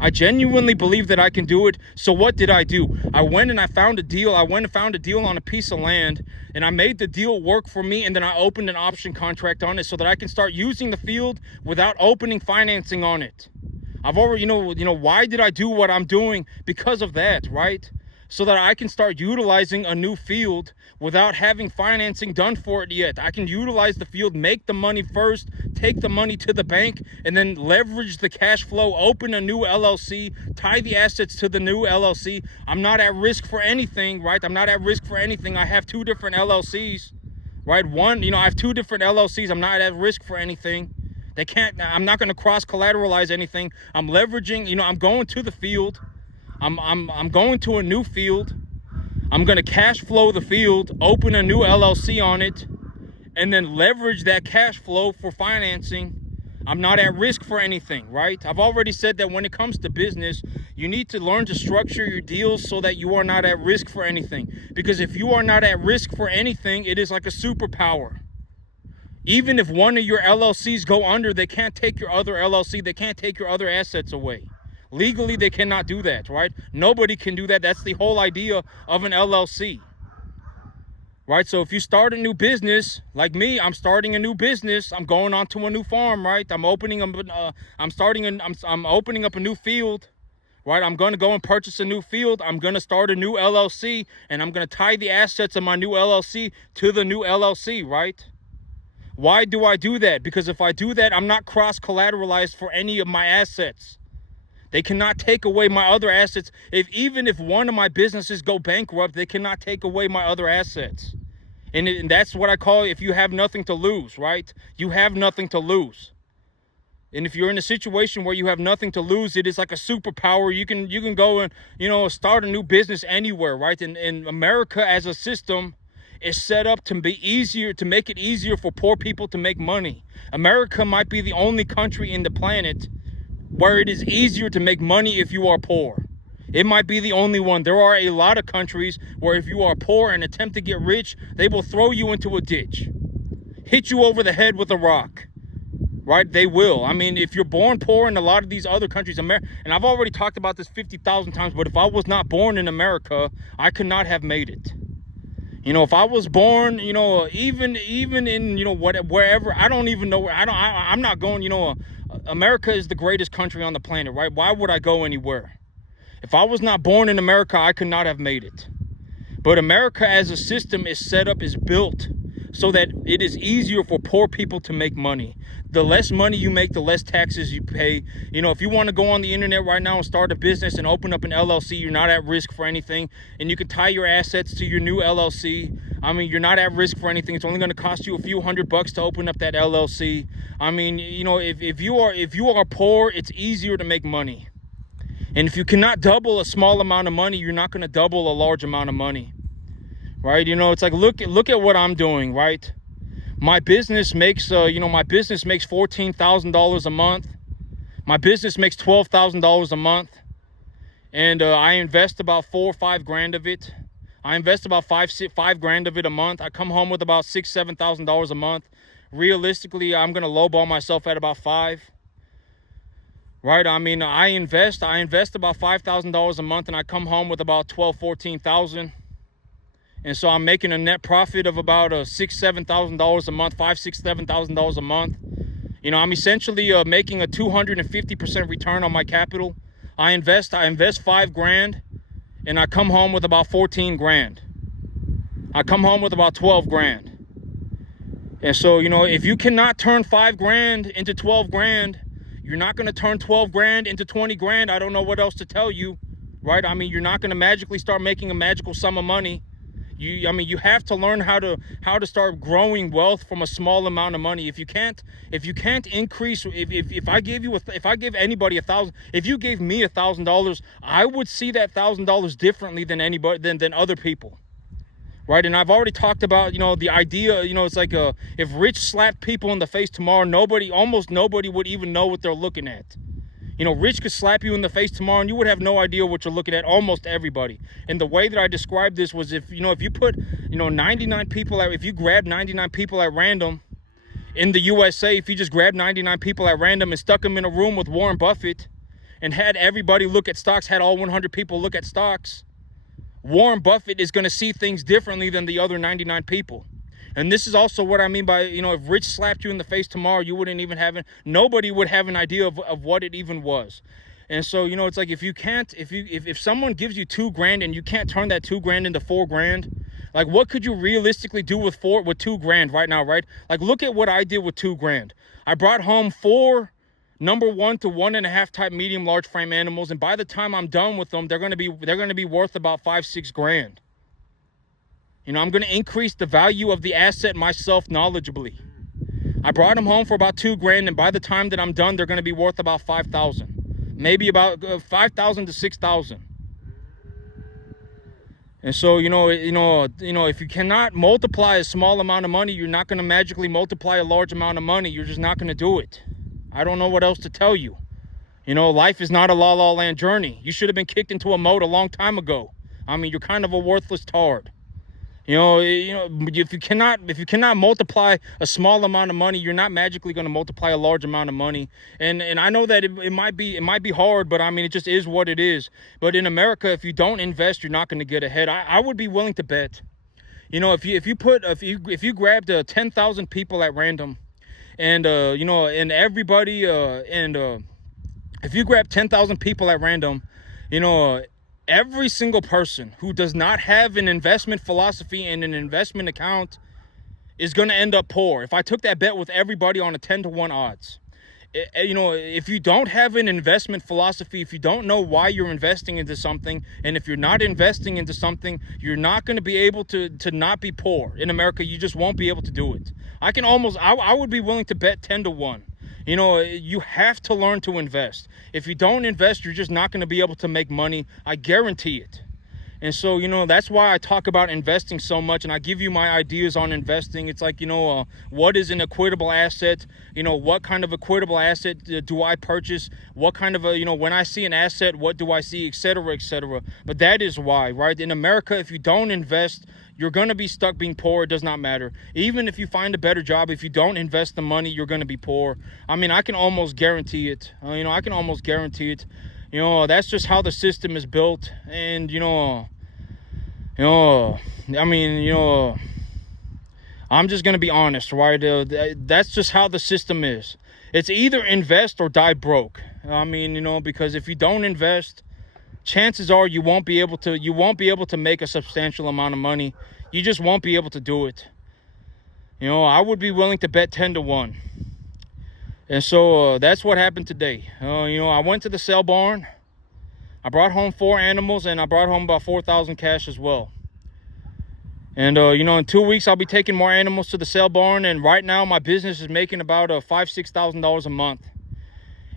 I genuinely believe that I can do it. So what did I do? I went and found a deal. I went and found a deal on a piece of land, and I made the deal work for me, and then I opened an option contract on it so that I can start using the field without opening financing on it. I've already, why did I do what I'm doing? Because of that, right? So that I can start utilizing a new field without having financing done for it yet. I can utilize the field, make the money first, take the money to the bank, and then leverage the cash flow, open a new LLC, tie the assets to the new LLC. I'm not at risk for anything, right? I'm not at risk for anything. I have 2 different LLCs, right? One, I have 2 different LLCs. I'm not at risk for anything. I'm not going to cross collateralize anything. I'm leveraging, I'm going to the field. I'm going to a new field. I'm going to cash flow the field, open a new LLC on it, and then leverage that cash flow for financing. I'm not at risk for anything, right? I've already said that when it comes to business, you need to learn to structure your deals so that you are not at risk for anything. Because if you are not at risk for anything, it is like a superpower. Even if one of your LLCs go under, they can't take your other LLC. They can't take your other assets away. Legally, they cannot do that, right? Nobody can do that. That's the whole idea of an LLC, right? So if you start a new business, like me, I'm starting a new business. I'm going on to a new farm, right? I'm opening up a new field, right? I'm going to go and purchase a new field. I'm going to start a new LLC, and I'm going to tie the assets of my new LLC to the new LLC, right? Why do I do that? Because if I do that, I'm not cross-collateralized for any of my assets. They cannot take away my other assets. Even if one of my businesses go bankrupt, they cannot take away my other assets. And that's what I call, if you have nothing to lose, right? You have nothing to lose. And if you're in a situation where you have nothing to lose, it is like a superpower. You can go and, start a new business anywhere, right? And America as a system is set up to make it easier for poor people to make money. America might be the only country in the planet where it is easier to make money if you are poor. It might be the only one. There are a lot of countries where if you are poor and attempt to get rich, they will throw you into a ditch, hit you over the head with a rock. Right? They will. I mean, if you're born poor in a lot of these other countries, and I've already talked about this 50,000 times, but if I was not born in America, I could not have made it. If I was born, even in, wherever, I don't even know where, I'm not going, America is the greatest country on the planet, right? Why would I go anywhere? If I was not born in America, I could not have made it. But America as a system is set up, is built so that it is easier for poor people to make money. The less money you make, the less taxes you pay. If you want to go on the internet right now and start a business and open up an LLC, you're not at risk for anything. And you can tie your assets to your new LLC. I mean, you're not at risk for anything. It's only going to cost you a few $100 to open up that LLC. I mean, if you are poor, it's easier to make money. And if you cannot double a small amount of money, you're not going to double a large amount of money. Right? It's like, look at what I'm doing, right? My business makes, $14,000 a month. My business makes $12,000 a month. And I invest about $4,000 or $5,000 of it. I invest about $5,000 of it a month. I come home with about $6,000, $7,000 a month. Realistically, I'm going to lowball myself at about $5,000. Right? I mean, I invest about $5,000 a month, and I come home with about $12,000, $14,000. And so I'm making a net profit of about $6,000, $7,000 a month, $5,000, $6,000, $7,000 a month. I'm essentially making a 250% return on my capital. I invest $5,000, and I come home with about $14,000. I come home with about $12,000. And so, if you cannot turn $5,000 into $12,000, you're not going to turn $12,000 into $20,000. I don't know what else to tell you, right? I mean, you're not going to magically start making a magical sum of money. You have to learn how to start growing wealth from a small amount of money. If you can't increase, if I give anybody $1,000, if you gave me $1,000, I would see that $1,000 differently than than other people, right? And I've already talked about, the idea, it's like if Rich slapped people in the face tomorrow, almost nobody would even know what they're looking at. Rich could slap you in the face tomorrow and you would have no idea what you're looking at, almost everybody. And the way that I described this was if you put, 99 people, if you grab 99 people at random in the USA, if you just grabbed 99 people at random and stuck them in a room with Warren Buffett and had everybody look at stocks, had all 100 people look at stocks, Warren Buffett is going to see things differently than the other 99 people. And this is also what I mean by, if Rich slapped you in the face tomorrow, nobody would have an idea of what it even was. And so, it's like, if someone gives you $2,000 and you can't turn that $2,000 into $4,000, like, what could you realistically do with $2,000 right now, right? Like, look at what I did with $2,000. I brought home 4 number 1 to 1.5 type medium large frame animals, and by the time I'm done with them, they're going to be worth about $5,000-6,000. I'm going to increase the value of the asset myself knowledgeably. I brought them home for about $2,000, and by the time that I'm done, they're going to be worth about $5,000, maybe about $5,000 to $6,000. And so, if you cannot multiply a small amount of money, you're not going to magically multiply a large amount of money. You're just not going to do it. I don't know what else to tell you. Life is not a la-la land journey. You should have been kicked into a moat a long time ago. I mean, you're kind of a worthless tard. If you cannot multiply a small amount of money, you're not magically going to multiply a large amount of money. And I know that it might be hard, but I mean, it just is what it is. But in America, if you don't invest, you're not going to get ahead. I would be willing to bet, if you grabbed 10,000 people at random, and and everybody, if you grab 10,000 people at random, every single person who does not have an investment philosophy and an investment account is going to end up poor. If I took that bet with everybody on a 10-to-1 odds, You know, if you don't have an investment philosophy, if you don't know why you're investing into something, and if you're not investing into something, you're not going to be able to not be poor. In America, you just won't be able to do it. I would be willing to bet 10 to 1. You know, you have to learn to invest. If you don't invest, you're just not going to be able to make money. I guarantee it. And so, you know, that's why I talk about investing so much, and I give you my ideas on investing. It's like, you know, what is an equitable asset? You know, what kind of equitable asset do I purchase? What kind of you know, when I see an asset, what do I see, et cetera, et cetera. But that is why, right? In America, if you don't invest, you're going to be stuck being poor. It does not matter. Even if you find a better job, if you don't invest the money, you're going to be poor. I mean, I can almost guarantee it. You know, I can almost guarantee it. You know, that's just how the system is built. And, I mean, I'm just going to be honest, right? That's just how the system is. It's either invest or die broke. I mean, you know, because if you don't invest, chances are you won't be able to make a substantial amount of money. You just won't be able to do it. You know, I would be willing to bet 10 to 1. And so that's what happened today. You know, I went to the sale barn. I brought home 4 animals, and I brought home about 4,000 cash as well. And, you know, in 2 weeks, I'll be taking more animals to the sale barn. And right now, my business is making about $5,000-$6,000 a month.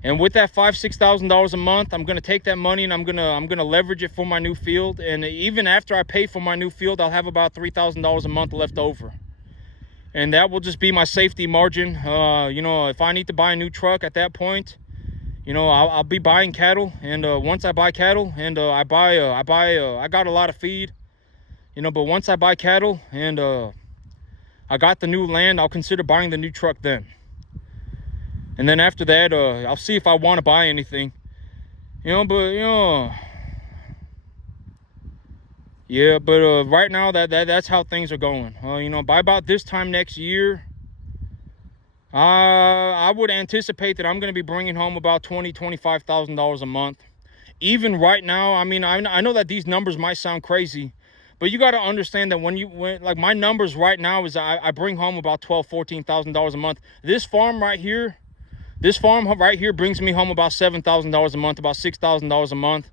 And with that $5,000-$6,000 a month, I'm going to take that money and I'm gonna leverage it for my new field. And even after I pay for my new field, I'll have about $3,000 a month left over. And that will just be my safety margin. You know, if I need to buy a new truck at that point, you know, I'll be buying cattle. And once I buy cattle, and I got a lot of feed, you know, but once I buy cattle and I got the new land, I'll consider buying the new truck then. And then after that, I'll see if I want to buy anything, you know. But yeah, but right now that's how things are going. You know, by about this time next year, I would anticipate that I'm going to be bringing home about $20,000-$25,000 a month. Even right now, I mean, I know that these numbers might sound crazy, but you got to understand that when like my numbers right now is I bring home about $12,000-$14,000 a month. This farm right here brings me home about $7,000 a month, about $6,000 a month.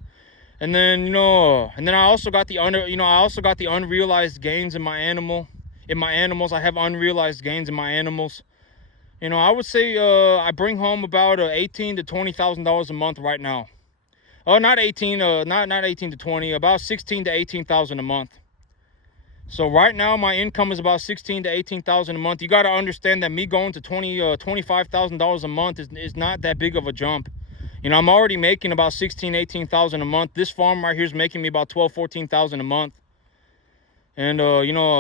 And then, I also got the unrealized gains in my animals. I have unrealized gains in my animals. You know, I would say I bring home about $18,000 to $20,000 a month right now. Not 18 to 20, about 16 to 18,000 a month. So right now my income is about 16 to 18,000 a month. You got to understand that me going to $25,000 a month is not that big of a jump. You know, I'm already making about 18,000 a month. This farm right here is making me about 14,000 a month. And,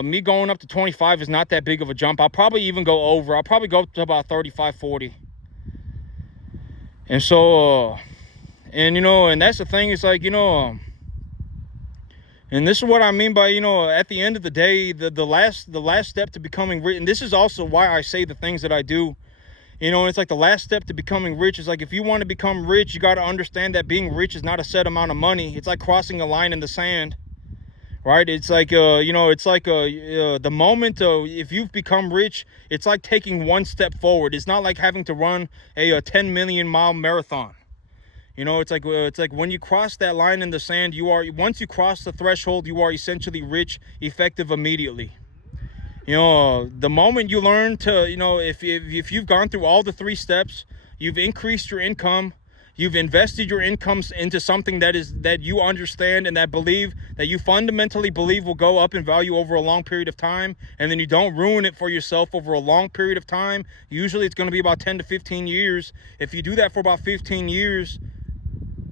me going up to 25 is not that big of a jump. I'll probably even go over. I'll probably go up to about 35, 40. And so, and that's the thing. It's like, and this is what I mean by, at the end of the day, the last step to becoming rich. And this is also why I say the things that I do. It's like the last step to becoming rich is like, if you want to become rich, you got to understand that being rich is not a set amount of money. It's like crossing a line in the sand, right? It's like, the moment if you've become rich, it's like taking one step forward. It's not like having to run a 10 million mile marathon. It's like when you cross that line in the sand, once you cross the threshold, you are essentially rich, effective immediately. The moment you learn to, if you've gone through all the 3 steps, you've increased your income, you've invested your incomes into something that you understand and that you fundamentally believe will go up in value over a long period of time, and then you don't ruin it for yourself over a long period of time. Usually it's going to be about 10 to 15 years. If you do that for about 15 years,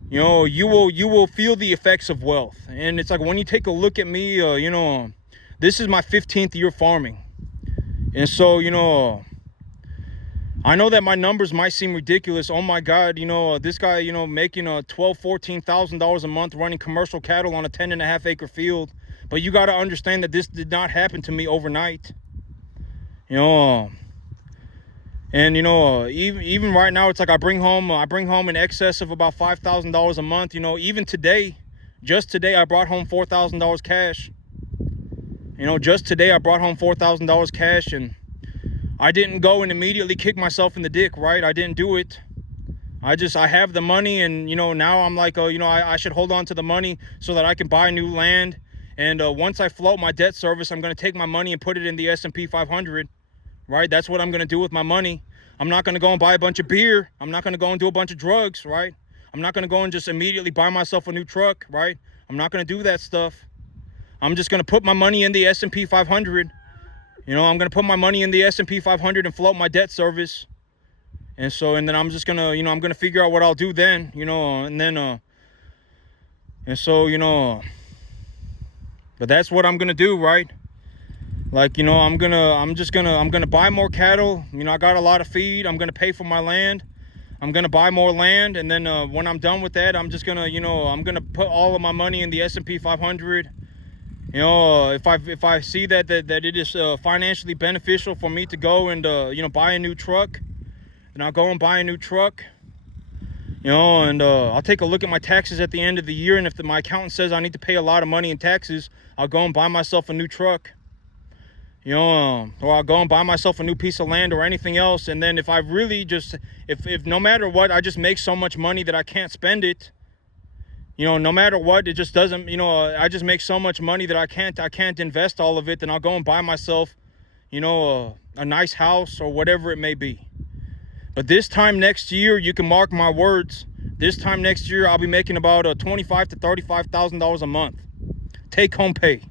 you will feel the effects of wealth. And it's like when you take a look at me, this is my 15th year farming. And so, I know that my numbers might seem ridiculous. Oh my God, this guy, making $12,000-$14,000 a month running commercial cattle on a 10.5 acre field. But you got to understand that this did not happen to me overnight. And even right now, it's like I bring home in excess of about $5,000 a month. Even today, just today, I brought home $4,000 cash. Just today I brought home $4,000 cash, and I didn't go and immediately kick myself in the dick, right? I didn't do it. I have the money, and, you know, now I'm like, you know, I should hold on to the money so that I can buy new land. And once I float my debt service, I'm going to take my money and put it in the S&P 500, right? That's what I'm going to do with my money. I'm not going to go and buy a bunch of beer. I'm not going to go and do a bunch of drugs, right? I'm not going to go and just immediately buy myself a new truck, right? I'm not going to do that stuff. I'm just going to put my money in the S&P 500. You know, I'm going to put my money in the S&P 500 and float my debt service. And then I'm just going to, you know, I'm going to figure out what I'll do then, you know, you know, but that's what I'm going to do, right? Like, you know, I'm going to buy more cattle. You know, I got a lot of feed. I'm going to pay for my land. I'm going to buy more land. And then when I'm done with that, I'm just going to, you know, I'm going to put all of my money in the S&P 500. You know, if I see that it is financially beneficial for me to go and, you know, buy a new truck, then I'll go and buy a new truck. You know, and I'll take a look at my taxes at the end of the year. And if my accountant says I need to pay a lot of money in taxes, I'll go and buy myself a new truck. You know, or I'll go and buy myself a new piece of land or anything else. And then if I really just, if no matter what, I just make so much money that I can't spend it, you know, no matter what, it just doesn't, you know, I just make so much money that I can't invest all of it, then I'll go and buy myself, you know, a nice house or whatever it may be. But this time next year, you can mark my words, this time next year, I'll be making about $25,000 to $35,000 a month, take home pay.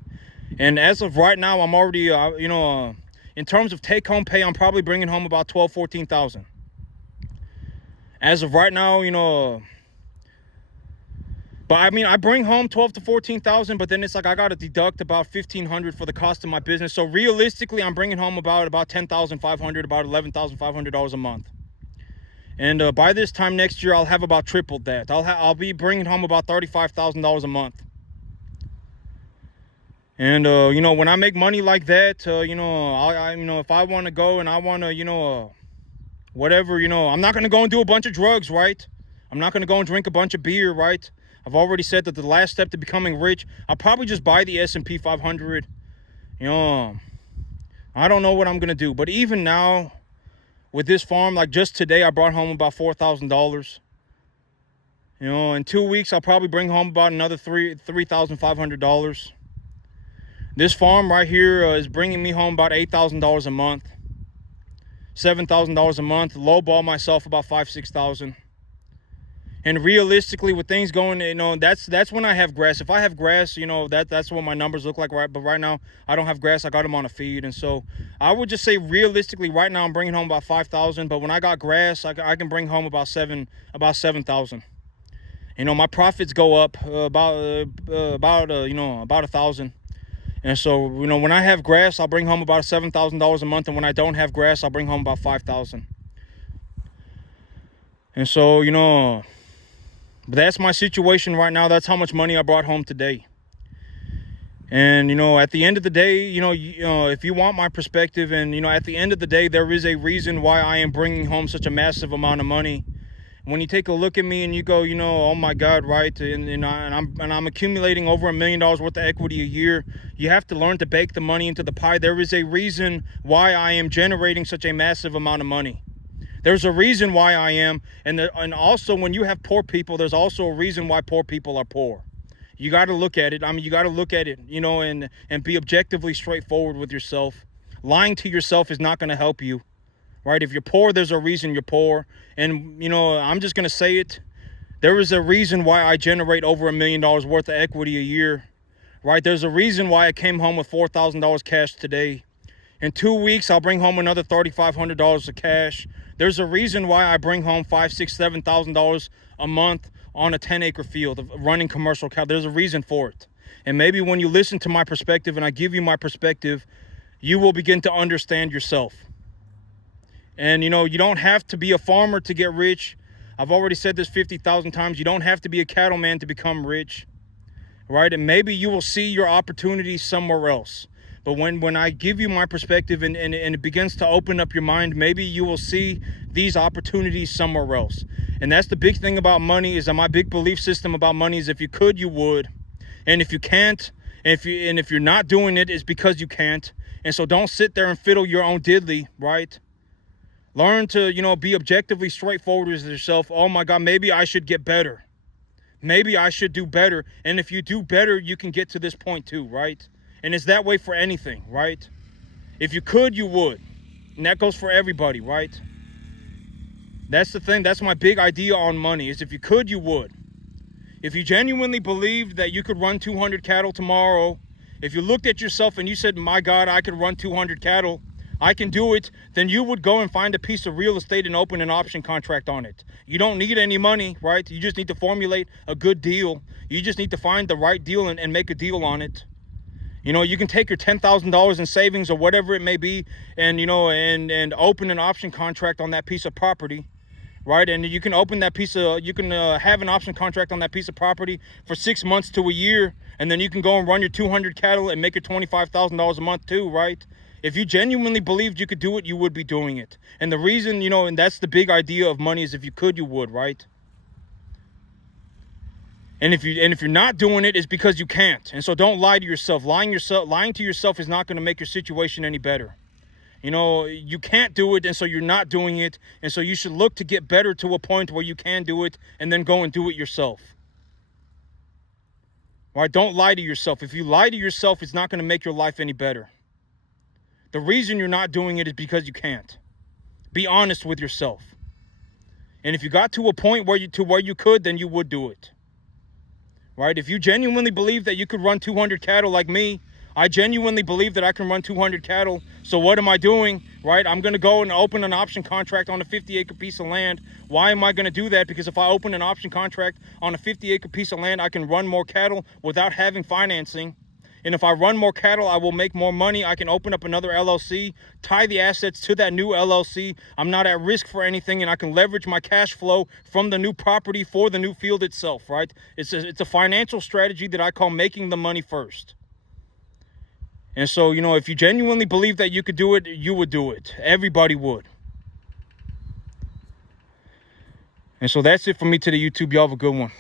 And as of right now, I'm already, you know, in terms of take home pay, I'm probably bringing home about 14,000. As of right now, you know, but I mean, I bring home 12 to 14,000, but then it's like I got to deduct about 1,500 for the cost of my business. So realistically, I'm bringing home about 10,500, about $11,500 a month. And by this time next year, I'll have about tripled that. I'll be bringing home about $35,000 a month. And you know, when I make money like that, you know, I you know, if I want to go and I want to, you know, whatever, you know, I'm not going to go and do a bunch of drugs, right? I'm not going to go and drink a bunch of beer, right? I've already said that the last step to becoming rich, I'll probably just buy the S&P 500. You know, I don't know what I'm going to do. But even now, with this farm, like just today, I brought home about $4,000. You know, in 2 weeks, I'll probably bring home about another $3,500. This farm right here is bringing me home about $8,000 a month. $7,000 a month. Lowball myself about $5,000-6,000. And realistically, with things going, you know, that's when I have grass. If I have grass, you know, that's what my numbers look like, right? But right now, I don't have grass. I got them on a feed. And so I would just say realistically, right now, I'm bringing home about 5,000. But when I got grass, I can bring home about 7,000. You know, my profits go up about 1,000. And so, you know, when I have grass, I'll bring home about $7,000 a month. And when I don't have grass, I'll bring home about 5,000. And so, you know, but that's my situation right now. That's how much money I brought home today. And, you know, at the end of the day, you know, if you want my perspective, and, you know, at the end of the day, there is a reason why I am bringing home such a massive amount of money. When you take a look at me and you go, you know, oh my God, right? And I'm accumulating over $1 million worth of equity a year. You have to learn to bake the money into the pie. There is a reason why I am generating such a massive amount of money. There's a reason why I am. And also, when you have poor people, there's also a reason why poor people are poor. You got to look at it. I mean, you got to look at it, you know, and be objectively straightforward with yourself. Lying to yourself is not going to help you, right? If you're poor, there's a reason you're poor. And, you know, I'm just going to say it. There is a reason why I generate over $1 million worth of equity a year, right? There's a reason why I came home with $4,000 cash today. In 2 weeks, I'll bring home another $3,500 of cash. There's a reason why I bring home $5,000, $6,000, $7,000 a month on a 10-acre field of running commercial cow. There's a reason for it. And maybe when you listen to my perspective and I give you my perspective, you will begin to understand yourself. And, you know, you don't have to be a farmer to get rich. I've already said this 50,000 times. You don't have to be a cattleman to become rich, right? And maybe you will see your opportunities somewhere else. But when I give you my perspective and it begins to open up your mind, maybe you will see these opportunities somewhere else. And that's the big thing about money, is that my big belief system about money is if you could, you would. And if you can't, and if you're not doing it, it's because you can't. And so don't sit there and fiddle your own diddly, right? Learn to, be objectively straightforward with yourself. Oh my God, maybe I should get better. Maybe I should do better. And if you do better, you can get to this point too, right? And it's that way for anything, right? If you could, you would. And that goes for everybody, right? That's the thing. That's my big idea on money, is if you could, you would. If you genuinely believed that you could run 200 cattle tomorrow, if you looked at yourself and you said, my God, I could run 200 cattle, I can do it, then you would go and find a piece of real estate and open an option contract on it. You don't need any money, right? You just need to formulate a good deal. You just need to find the right deal and make a deal on it. You can take your $10,000 in savings or whatever it may be and, and open an option contract on that piece of property, right? And you can open that have an option contract on that piece of property for 6 months to a year. And then you can go and run your 200 cattle and make your $25,000 a month too, right? If you genuinely believed you could do it, you would be doing it. And the reason, and that's the big idea of money, is if you could, you would, right? And if you're not doing it, it's because you can't. And so don't lie to yourself. Lying to yourself is not going to make your situation any better. You can't do it, and so you're not doing it. And so you should look to get better to a point where you can do it, and then go and do it yourself. All right, don't lie to yourself. If you lie to yourself, it's not going to make your life any better. The reason you're not doing it is because you can't. Be honest with yourself. And if you got to a point where you could, then you would do it. Right? If you genuinely believe that you could run 200 cattle like me, I genuinely believe that I can run 200 cattle. So what am I doing? Right? I'm going to go and open an option contract on a 50-acre piece of land. Why am I going to do that? Because if I open an option contract on a 50-acre piece of land, I can run more cattle without having financing. And if I run more cattle, I will make more money. I can open up another LLC, tie the assets to that new LLC. I'm not at risk for anything, and I can leverage my cash flow from the new property for the new field itself, right? It's a financial strategy that I call making the money first. And so, if you genuinely believe that you could do it, you would do it. Everybody would. And so that's it for me today, YouTube. Y'all have a good one.